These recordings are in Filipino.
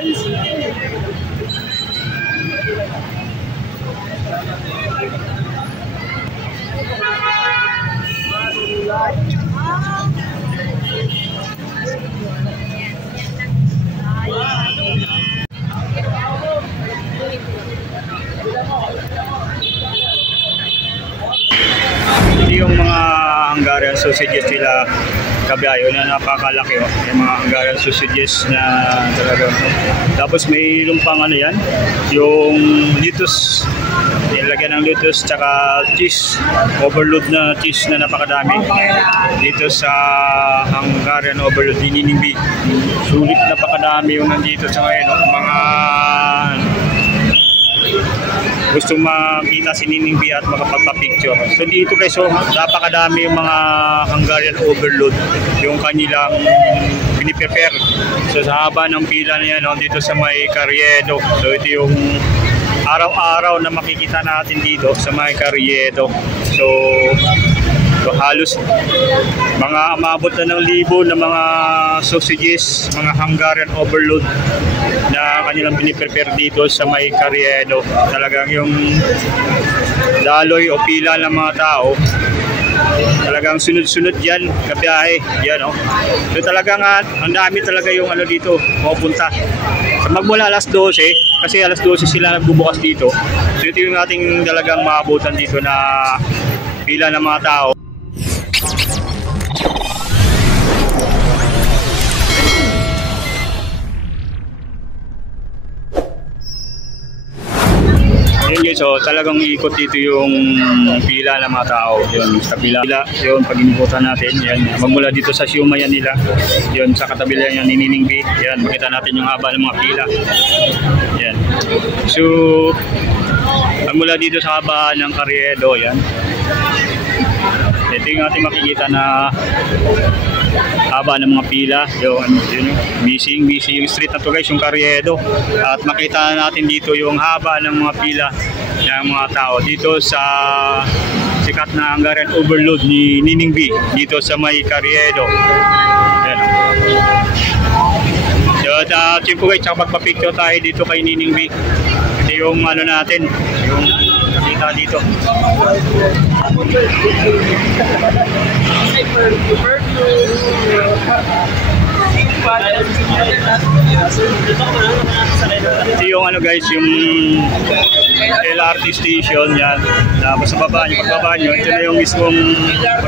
Yung mga Hungarian sausages nila kabayo na napakalaki, oh. Yung mga Hungarian sausages na talaga. Tapos may lumpang ano yan, yung lettuce, nilagyan ng lettuce tsaka cheese, overload na cheese na napakadami dito sa Hungarian overload Nininbi. Sulit, napakadami yung nandito sa ngayon, oh. Mga gusto makita si Nininbi at makapagpa-picture. So dito guys, so napakadami yung mga Hungarian overload, yung kanilang piniprepare. So sa haba ng pila na yan, dito sa may Carriedo. So ito yung araw-araw na makikita natin dito sa may Carriedo. So halos mga umabot na ng 1,000 na mga sausages, mga Hungarian overload na kanilang piniprepare dito sa may Carriedo. Talagang yung daloy o pila ng mga tao, talagang sunod-sunod yan, kabiyahe, yan, oh. So talagang ang dami talaga yung ano dito, mapupunta. So magmula alas 12, kasi alas 12 sila nagbubukas dito. So ito yung ating talagang maabutan dito na pila ng mga tao. Yun guys, so talagang ikot dito yung pila ng mga tao. Yun, sa pila, yun, pag inibutan natin, yan, magmula dito sa siumayan nila, yun, sa katabi lang yan, Nininbi, yan, makita natin yung haba ng mga pila. Yan. So, magmula dito sa haba ng Carriedo, yan. Ito yung ating makikita na haba ng mga pila, yun, busy yung street na to guys, yung Carriedo. At makita natin dito yung haba ng mga pila ng mga tao dito sa sikat na Hungarian overload ni Nininbi dito sa may Carriedo. So chimpo guys, magpa-picture tayo dito kay Nininbi. Ito yung ano natin, yung nakita dito. Ito yung ano guys, yung LRT station yan. Tapos sa baba nyo, pagbaba nyo, ito na yung mismong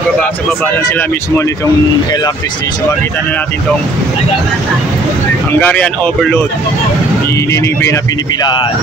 pagbaba, sa baba lang sila mismo nitong LRT station. Makita na natin itong Hungarian overload ni Nininbi na pinipilahan.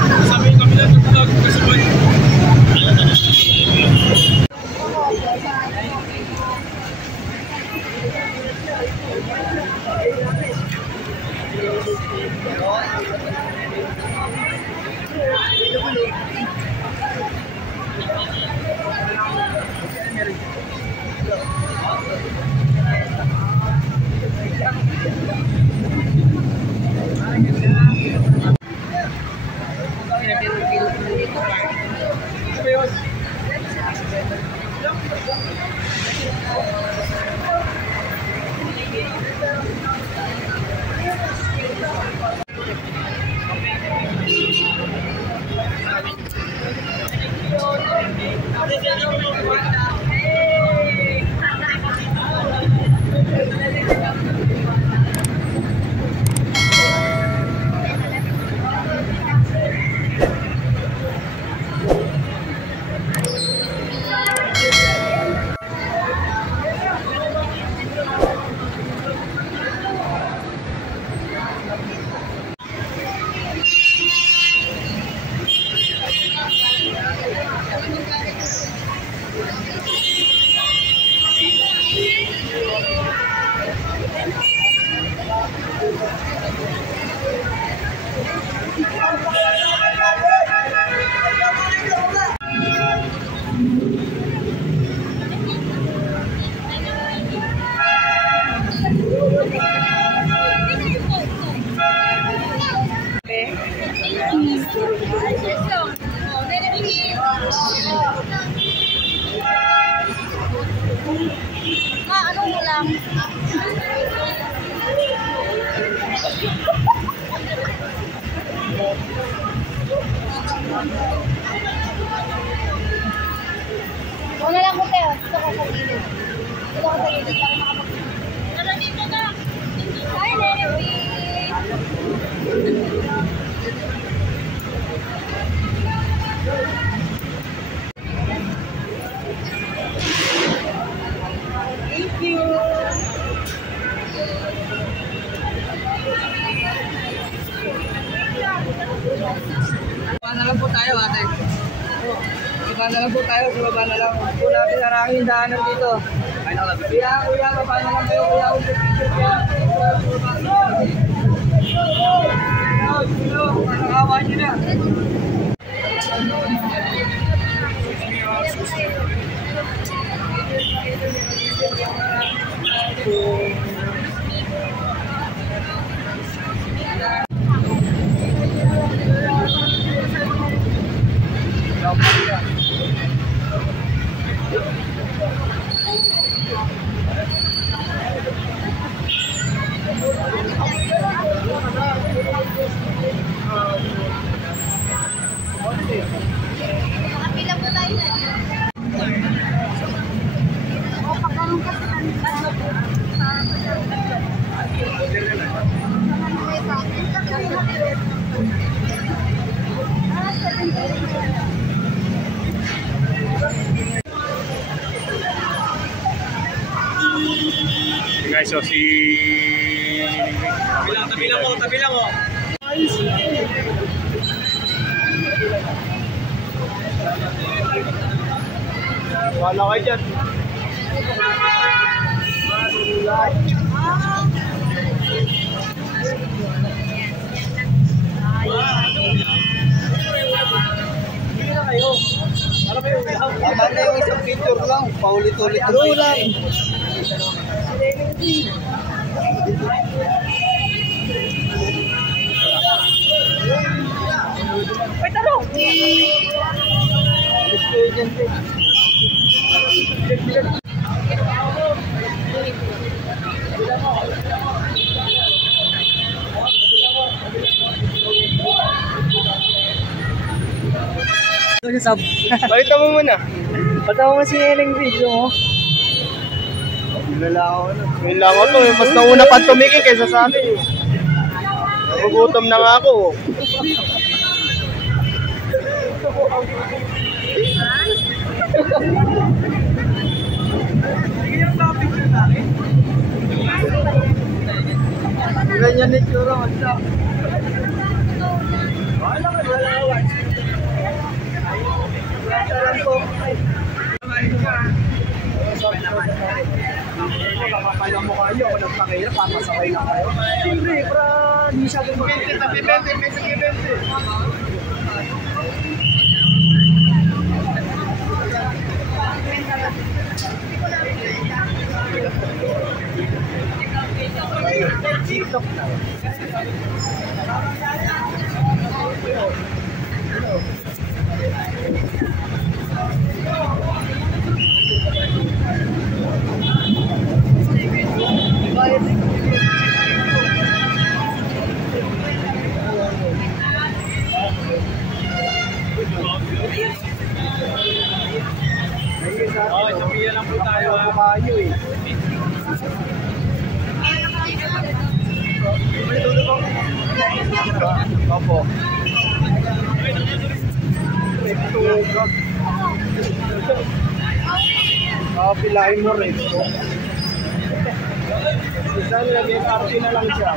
Ano ulam? Thank you. Baba na lang po tayo, ate. Baba na lang po tayo, sa baba na lang. Po natin narangin daanan dito. Kuya, baba na lang kayo, kuya. Nakawa nyo na. Nakapila po tayo na. O, pagkaroon kasi guys, so si tabi lang mo. Wala kayo dyan. Tama na yung isang picture lang, paulit-ulit lang. Ay, taro! Alis ko yun dyan, Balita mo muna. Balita mo si Eleng video mo. Nila ako to. Mas nauna pa tumigil kaysa sa akin. Nagugutom na nga ako. Ganyan ni Chura. Wala. Kapapala mo kayo, ako nagpakahirap, papasakay na kayo. Siyempre, para di siya gumagay. 20. TikTok na. Sabihan lang po tayo. Kayo eh. Opo. Pilain mo rin. Saan may party na lang siya.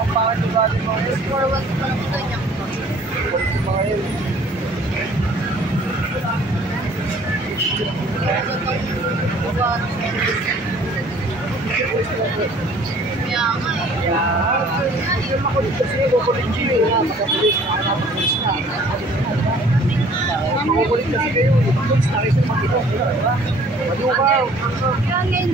Ang pangat yung bali mo. 4-1 pa lang ito niya. Mga yun. Kaya nga eh. Yung makulit kasi, kukulit siya. Makapulis na, makapulis na. Makukulit kasi kayo. Makukulit na kayo makita. Madukaw. Kaya ngayon,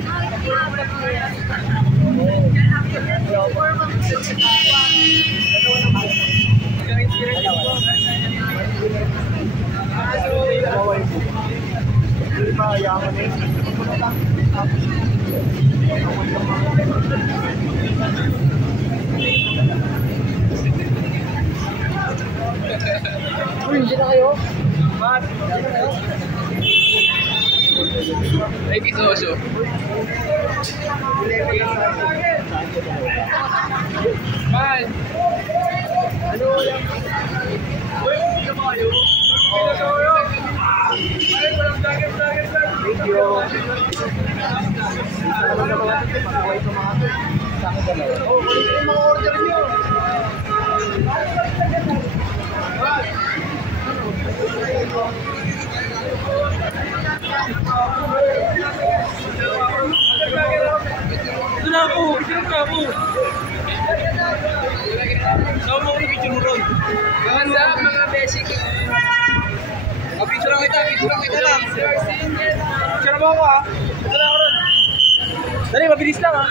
Hindi na kayo? Ay, kisoso. Man. Ano yan? Uy, hindi mo kayo. Video. Oh, kulit yung mga order nyo. Ito na ako, picture na ako. Saan mo ako na picture mo ron? Ganda mga basic. Picture lang kita lang. Picture mo ako ha. Ito na ako ron. Dali, mabilis lang ha.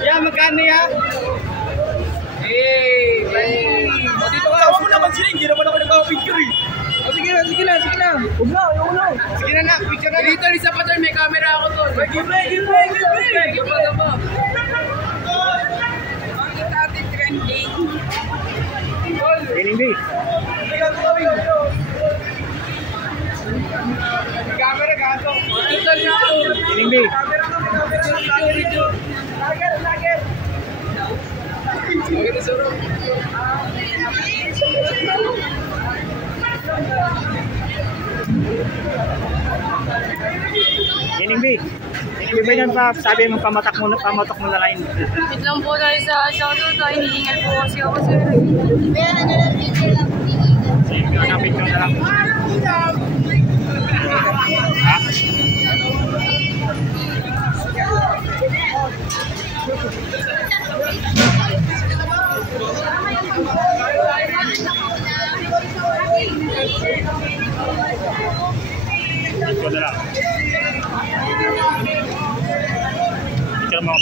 Yan, magkano yan? Hey! Dito ka. Tawa mo naman sila, hindi naman ako nagpapicture eh. Sige na. Huwag na, ayaw na. Sige na, picture na. Dito, isa pa doon, may camera ako doon. Give me. Bakit natin trending? Training day. Camera gato. Total na ako. Training day. Lager. Okay, suro. Training day. Training day ba yan pa? Sabi mo pamatak mo na line. Wait lang po tayo sa shoutout. Hinihingal po kasi ako sir. Kaya ano lang, picture lang. Sige, nakapit nyo na lang. Ha? Ito na lang. Ito mo.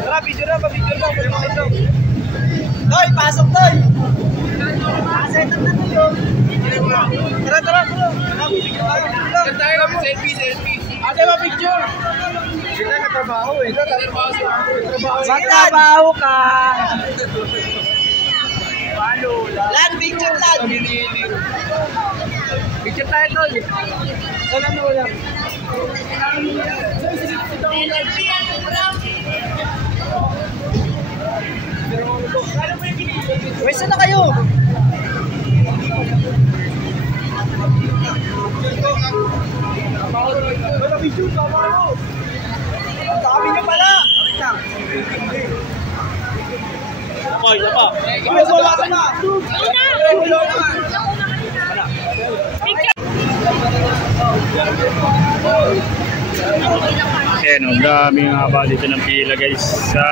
Tara, picture lang. Toy, pasok Toy! Set up na tayo. Tara. Picture tayo. Selfie. Ate, ma-picture. Sila nagtrabaho eh. Magtrabaho ka. Lan, picture lan. Picture tayo Toy. Ano wala? Pwesa na kayo! Ang dami nyo pala! Okay, isa pa! Wala ka na! Ayan, ang daming haba dito ng pila guys sa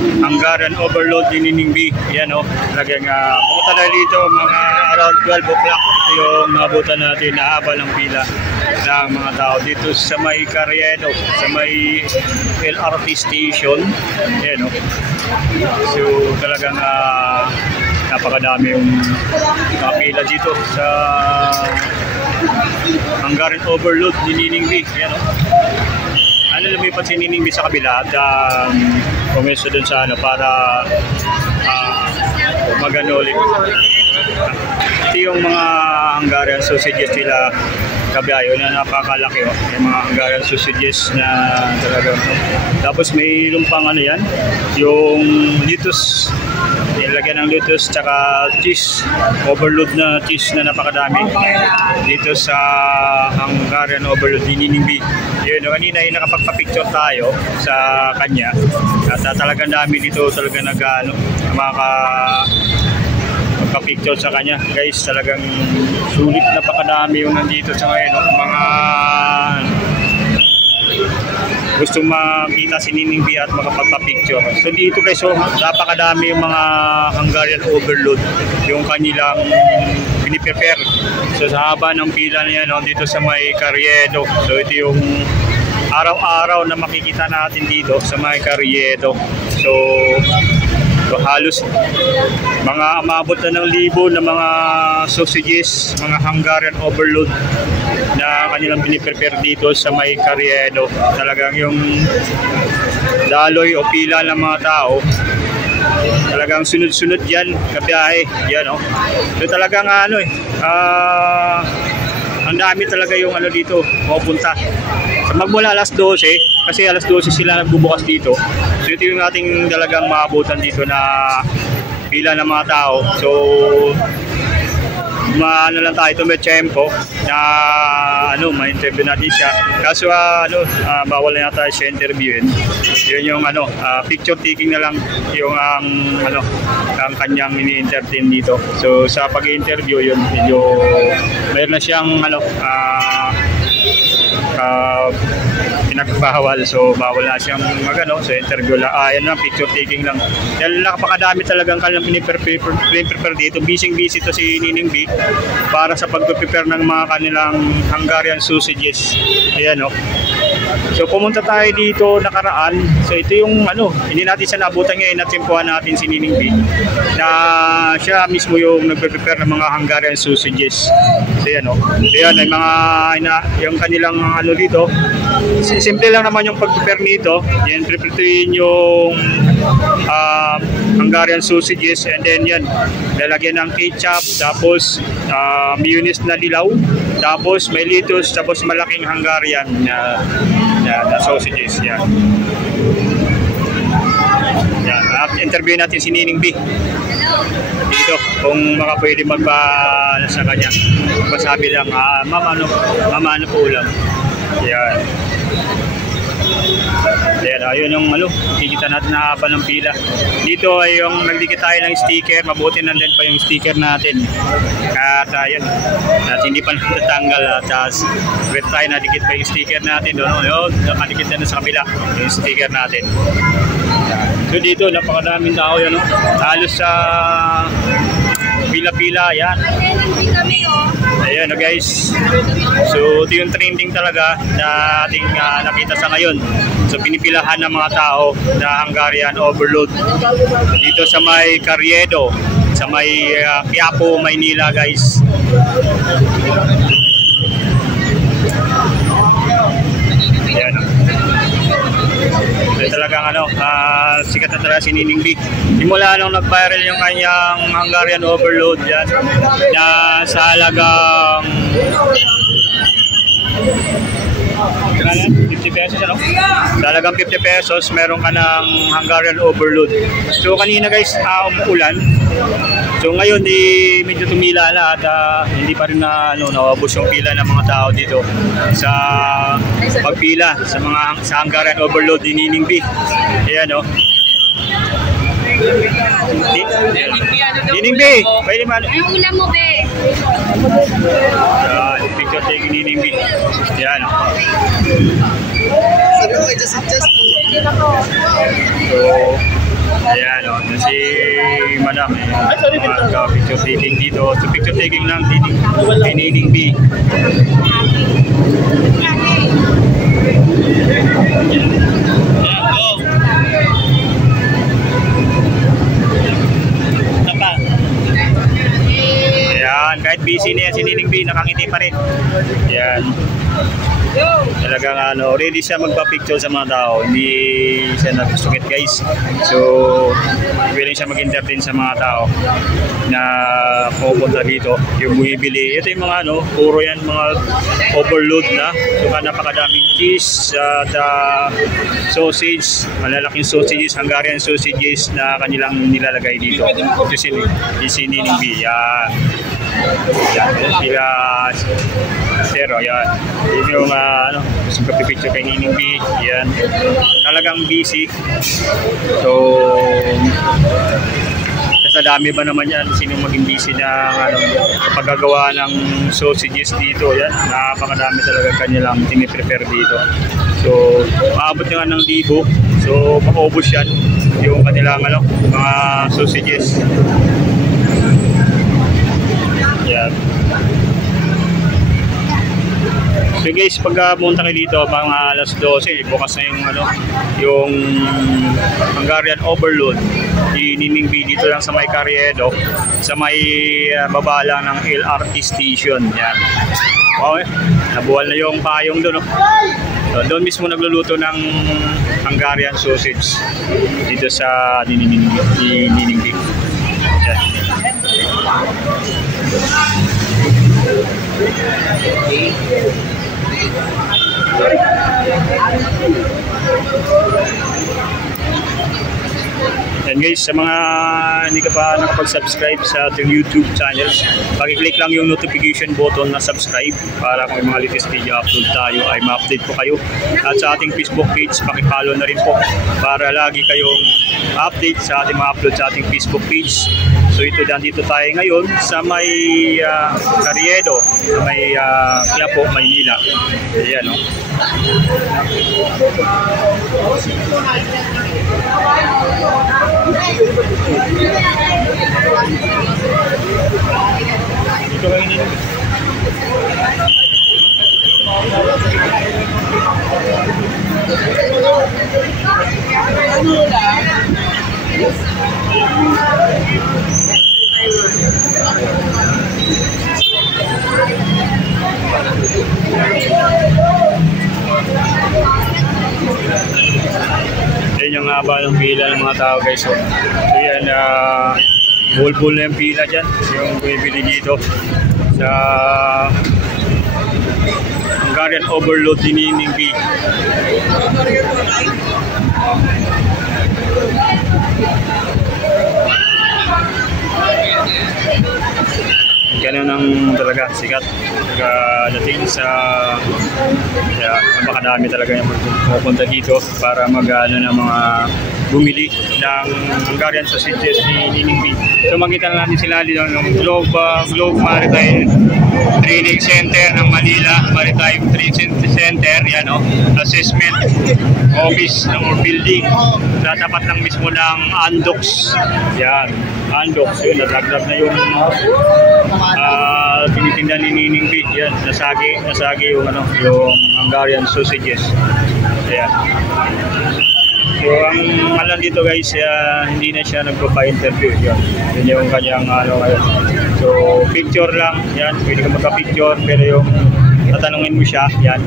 Hungarian Overload Nining B. Yan o, talagang pumunta na dito mga around 12 o'clock. Ito yung nabutan natin na haba ng pila ng mga tao dito sa may Carriedo, sa may LRT station. Yan o. So talagang napakadami yung pila dito sa Hungarian Overload Nining B. Yan o. Ano lumipat si Nining B sa kabila at pumesto dun sa para magano ulit. Ito yung mga Hungarian sausages nila kabayo na napakalaki oh. Yung mga Hungarian sausages na talaga. Tapos may lumpang ano yan, yung lettuce. Nilagyan ng lettuce tsaka cheese, overload na cheese na napakadami dito sa Hungarian Overload Nining B. Yun, kanina ay nakapagpa-picture tayo sa kanya at talagang dami dito talaga magpa-picture sa kanya guys. Talagang sulit, napakadami yung nandito sa ngayon mga gusto makita si Nining B at makapagpa-picture. So dito guys, napakadami yung mga Hungarian Overload yung kanilang piniprepare. So sa haba ng pila na yan dito sa may Carriedo. So ito yung araw-araw na makikita natin dito sa mga Carriedo. So halos mga umabot na ng libo na mga sausages, mga Hungarian overload na kanilang piniprepare dito sa may Carriedo. Talagang yung daloy o pila ng mga tao, talagang sunod-sunod yan, kabiyahe, yan o. So talagang ang dami talaga yung dito, pupunta. So magmula alas 12, kasi alas 12 sila nagbubukas dito. So ito yung ating talagang maabutan dito na pila ng mga tao. So lang tayo ito, may tiyempo na ma-interview natin siya. Kaso bawal na tayo siya interviewin. Yun yung picture taking na lang yung ang kanyang ini-entertain dito. So sa pag-interview yun, medyo mayroon na siyang pinagbawal, so bawal na siyang so interview lang, yan lang, picture taking lang. Dahil napakadami talagang kanilang piniprepare dito. Busy to si Nining B para sa pag-prepare ng mga kanilang Hungarian sausages. Ayan so pumunta tayo dito nakaraan. So ito yung hindi natin siya nabutan ngayon, natimpuhan natin si Nining B na siya mismo yung nagpe-prepare ng mga Hungarian sausages. So ayan ayan, ay mga yung kanilang dito. Simple lang naman yung pag-prepare nito. Yan, preparatuin yung Hungarian sausages, and then yan, lalagyan ng ketchup, tapos mayonnaise na dilaw, tapos may lettuce, tapos malaking Hungarian na sausages. Yan. Yan. Interview natin si Nining B dito kung pwede sa kanya. Masabi lang, mama ano po ulam. Yan. Ayan, ayun yung kikita natin na haba ng pila. Dito ay yung nagdikit tayo ng sticker. Mabuti nandun pa yung sticker natin. At ayun, at hindi pa natatanggal. At wait tayo, nadikit pa yung sticker natin doon. Nakadikit na sa kabila yung sticker natin. So dito, napakadaming tao yan. Halos sa pila-pila, yan. Ayan guys. So ito yung trending talaga na ating nakita sa ngayon. So pinipilahan ng mga tao na Hungarian overload dito sa may Carriedo, sa may Quiapo, Maynila guys. Ayan. So talagang sikat na talaga si Nining B. Simula nung nag-viral yung kanyang Hungarian overload yan na sa halagang 50 pesos sa halagang 50 pesos meron ka ng Hungarian overload. So kanina guys, umuulan. So ngayon medyo tumila na at hindi pa rin naubos yung pila ng mga tao dito sa pagpila sa Hungarian overload ni Nining B. Ayan Nining B, pwede man. Anong ulam mo, be? Picture taking Nining B. Yan. So, ayan si Madam picture taking dito. So picture taking lang kay Nining B. Kahit busy na yan si Nining B, nakangiti pa rin. Yan. Talagang ready siya magpa-picture sa mga tao. Hindi siya nagsungit guys. So, willing siya mag-entertain sa mga tao na pupunta dito. Yung bumibili. Ito yung mga puro yan, mga overload na. So, napakadaming cheese at sausage. Malalaking sausages, Hungarian sausages na kanilang nilalagay dito. Ito si Nining B. Yan, sila Pero yan, yun yung picture kay Nining B. Yan, talagang busy. So sa dami ba naman yan, sino maging busy na paggagawa ng sausages dito. Yan, napakadami talaga kanilang tiniprepare dito. So maabot nga ng 1,000. So maubos yan yung kanilang mga sausages. Yan. So guys, pag pumunta kayo dito, mga alas 12, bukas na yung yung Hungarian Overload. Nining B dito lang sa may Carriedo, sa may baba lang ng LRT station. Yan. Okay, nabuwal na yung payong doon. So, doon mismo nagluluto ng Hungarian sausage dito sa Nining B. Yan. And guys, sa mga hindi ka pa nakapag-subscribe sa ating YouTube channels, paki-click lang yung notification button na subscribe para kung may mga latest video upload tayo ay ma-update po kayo. At sa ating Facebook page, paki-follow na rin po para lagi kayong update sa ating mga upload sa ating Facebook page. So ito, nandito tayo ngayon sa may Carriedo, sa may Quiapo, Maynila. Ayan, no? Ito kayo nito. Yan yung haba ng pila ng mga tao guys. So yan, bull na yung pila dyan. Yung bibili dito sa Hungarian Overload Nining B. Ganun ang talaga sikat dating sa napakadami talaga yung pupunta dito para mag-ano ng mga bumili ng Hungarian sausages ni Nining B. So makita na natin sila dito ng Globe Maritime Training Center ng Manila, Maritime Training Center, yan o, assessment office ng building na tapat lang mismo ng Andox. Yan, Andox, yun, natagrab na yung tinitinda ni Nining B. Yan, nasagi yung yung Hungarian sausages. Ayan. So ang alam dito guys, hindi na siya nagpa-interview. Yan yung kanyang ngayon. So picture lang, yan, pwede ka magka-picture, pero yung tatanungin mo siya, yan,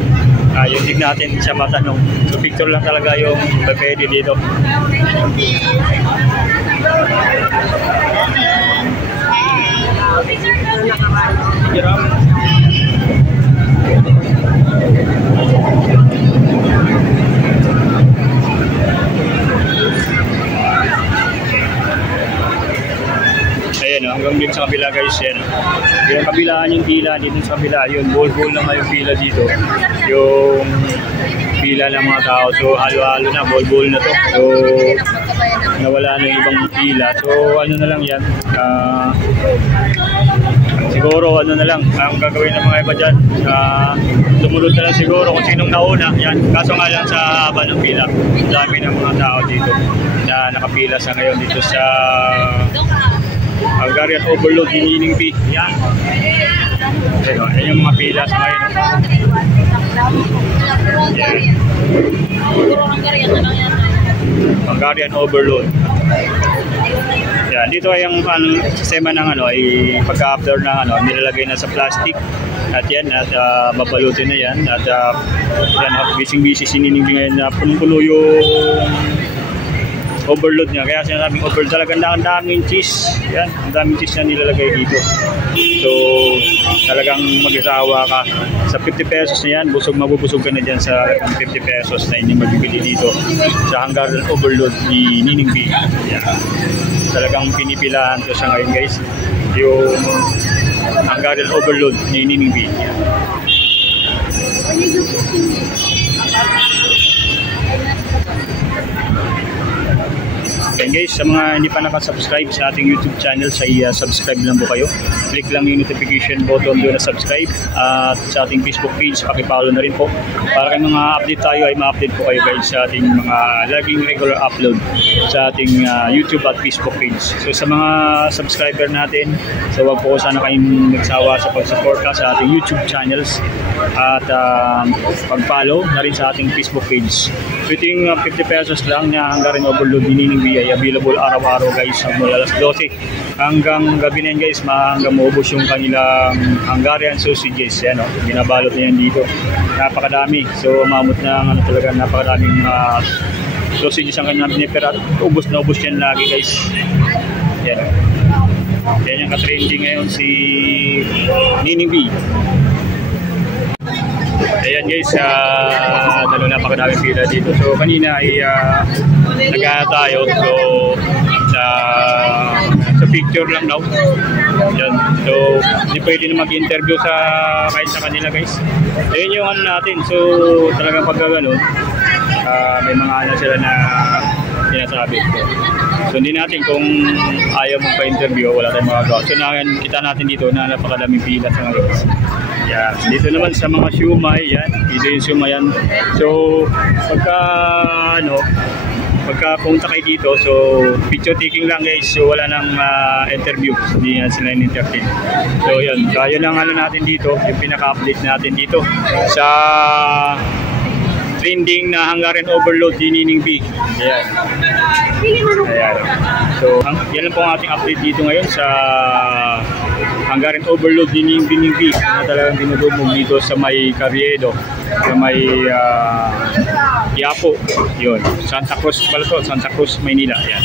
yung hindi natin siya matanong. So picture lang talaga yung pwede dito. Ayan, hanggang din sa kabila guys, yan. Yung kabilaan yung pila, dito sa kabila, yun, bull na may pila dito. Yung pila ng mga tao, so halo-halo na, bull na to. So nawala na yung ibang pila. So ano na lang yan, siguro ano na lang, ang gagawin ng mga iba dyan, sumunod na lang siguro kung sinong nauna, yan. Kaso nga lang sa haba ng pila, dami ng mga tao dito na nakapila sa ngayon dito sa Hungarian Overload ni Nining B. Yan. Yan yung mga pila sa ngayon. Yan. Hungarian Overload. Yan. Dito ay ang sistema ng ay pagka-after ng nilalagay na sa plastic. At yan, at babalutin na yan. At yan, busy si Nining B ngayon na punong-puno yung overload niya. Kaya sinasabing overload, talagang ang daming cheese. Yan, ang daming cheese na nilalagay dito. So talagang mag-asawa ka sa 50 pesos na yan, mabubusog ka na dyan sa 50 pesos na hindi mabibili dito sa Hungarian Overload ni Nining B. Yan, talagang pinipilahan to siya ngayon guys, yung Hungarian Overload ni Nining B. Yan. Yan guys, sa mga hindi pa nakasubscribe sa ating YouTube channel, subscribe lang po kayo. Click lang yung notification button doon na subscribe. At sa ating Facebook page, pakipollow na rin po. Para kay mga update tayo ay ma-update po kayo guys sa ating mga laging regular upload sa ating YouTube at Facebook page. So sa mga subscriber natin, so wag po sana kayong nagsawa sa pag-suporta sa ating YouTube channels at pag-follow na rin sa ating Facebook page. So ito yung 50 pesos lang na Hungarian Overload Nining BI, available araw-araw guys mula alas 12 hanggang gabi na yan guys, hanggang maubos yung kanilang Hungarian sausages. Yan, no? Binabalot na yan dito, napakadami. So umamot na talaga, napakadaming sausages ang kanyang pinipera at ubos na ubos yan lagi guys. Yan, yan yung ka-trending ngayon si Nining B. Ayan guys, napakadaming pila dito. So kanina ay nag-aano tayo. So sa picture lang daw. Yan. So hindi pwede na mag-interview kahit sa kanila guys. Ayan yung ano natin. So talagang pagka ganun, may mga ano sila na sinasabi. So hindi natin kung ayaw magpa-interview, wala tayong magagawa. So kita natin dito na napakadaming pila sa ngayon. Yan. Dito naman sa mga siumay, yan. Dito yung siumay yan. So pagka punta kayo dito, so picture taking lang guys. So wala nang interview. Hindi yan sila in-entertain. So yan. Kaya lang ano natin dito, yung pinaka-update natin dito sa trending na Hungarian Overload Nining B. Ayan. Ayan. So, yan lang po ang ating update dito ngayon sa Hungarian Overload Nining B na talagang dinudumog dito sa may Carriedo, sa may Quiapo. Yun. Santa Cruz pala to, Santa Cruz, Maynila. Ayan.